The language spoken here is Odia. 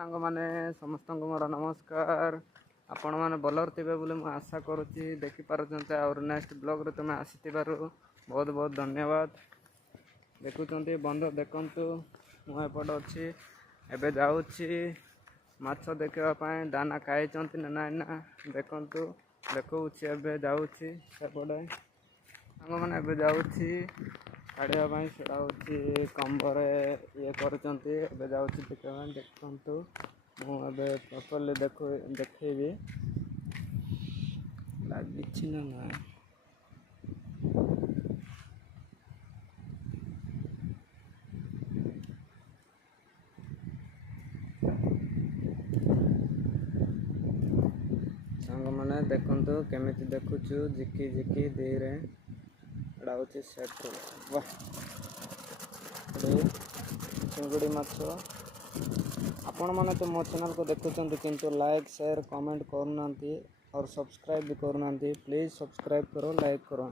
ସାଙ୍ଗମାନେ ସମସ୍ତଙ୍କୁ ମୋର ନମସ୍କାର। ଆପଣମାନେ ଭଲରେ ଥିବେ ବୋଲି ମୁଁ ଆଶା କରୁଛି। ଦେଖିପାରୁଛନ୍ତି ଆହୁରି ନେକ୍ସଟ ବ୍ଲଗ୍ରେ ତୁମେ ଆସିଥିବାରୁ ବହୁତ ବହୁତ ଧନ୍ୟବାଦ। ଦେଖୁଛନ୍ତି ବନ୍ଧୁ, ଦେଖନ୍ତୁ ମୁଁ ଏପଟେ ଅଛି। ଏବେ ଯାଉଛି ମାଛ ଦେଖିବା ପାଇଁ। ଦାନା ଖାଇଛନ୍ତି ନା ନାଇଁ ନା ଦେଖନ୍ତୁ, ଦେଖଉଛି। ଏବେ ଯାଉଛି ସେପଟେ ସାଙ୍ଗମାନେ, ଏବେ ଯାଉଛି କାଢ଼ିବା ପାଇଁ। ସେଇଟା ହେଉଛି କମ୍ବରେ ଇଏ କରୁଛନ୍ତି। ଏବେ ଯାଉଛି ଦେଖିବା ପାଇଁ। ଦେଖନ୍ତୁ ମୁଁ ଏବେ ପ୍ରପରଲି ଦେଖେଇବି ଲାଗିଛି ନା ନାହିଁ। ସାଙ୍ଗମାନେ ଦେଖନ୍ତୁ କେମିତି ଦେଖୁଛୁ, ଝିକି ଝିକି ଧୀରେ। ଏଇଟା ହେଉଛି ସେଟ୍ ବା ଚିଙ୍ଗୁଡ଼ି ମାଛ। ଆପଣମାନେ ତ ମୋ ଚ୍ୟାନେଲ୍କୁ ଦେଖୁଛନ୍ତି କିନ୍ତୁ ଲାଇକ୍ ସେୟାର କମେଣ୍ଟ କରୁନାହାନ୍ତି और सब्सक्राइब भी କରୁନାହାନ୍ତି। ପ୍ଲିଜ୍ ସବସ୍କ୍ରାଇବ୍ କର, ଲାଇକ୍ କର।